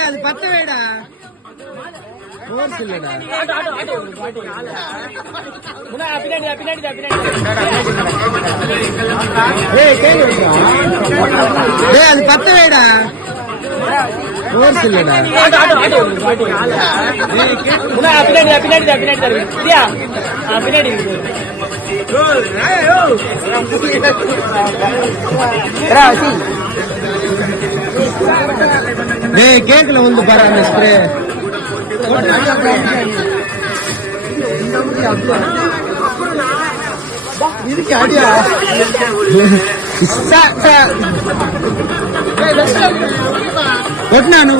அது பத்த வேடா இல்லடா அது பத்த வேடா இல்லடா பின்னாடி கேக்கல வந்து பாரு அந்த ஸ்ப்ரே இதுக்கு அடியா கொட்டினானு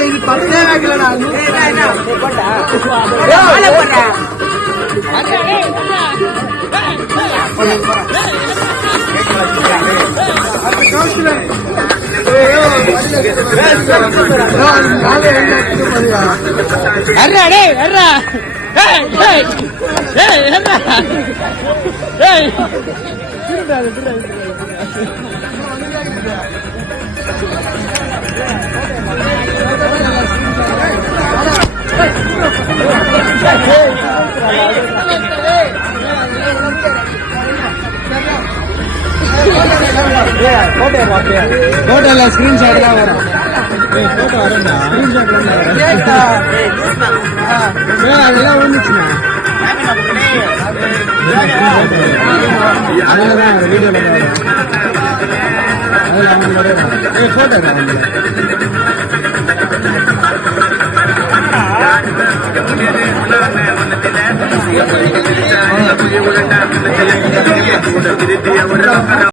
இது பத்தே ஆகலடா போட்டோல ஸ்கிரீன்ஷாட் தான் வரும். போட்டோ வரண்டா அதெல்லாம் வந்துச்சுண்ணா அதுலதான் வீடியோல அதில் அவங்களோட போட்டோ அவங்கள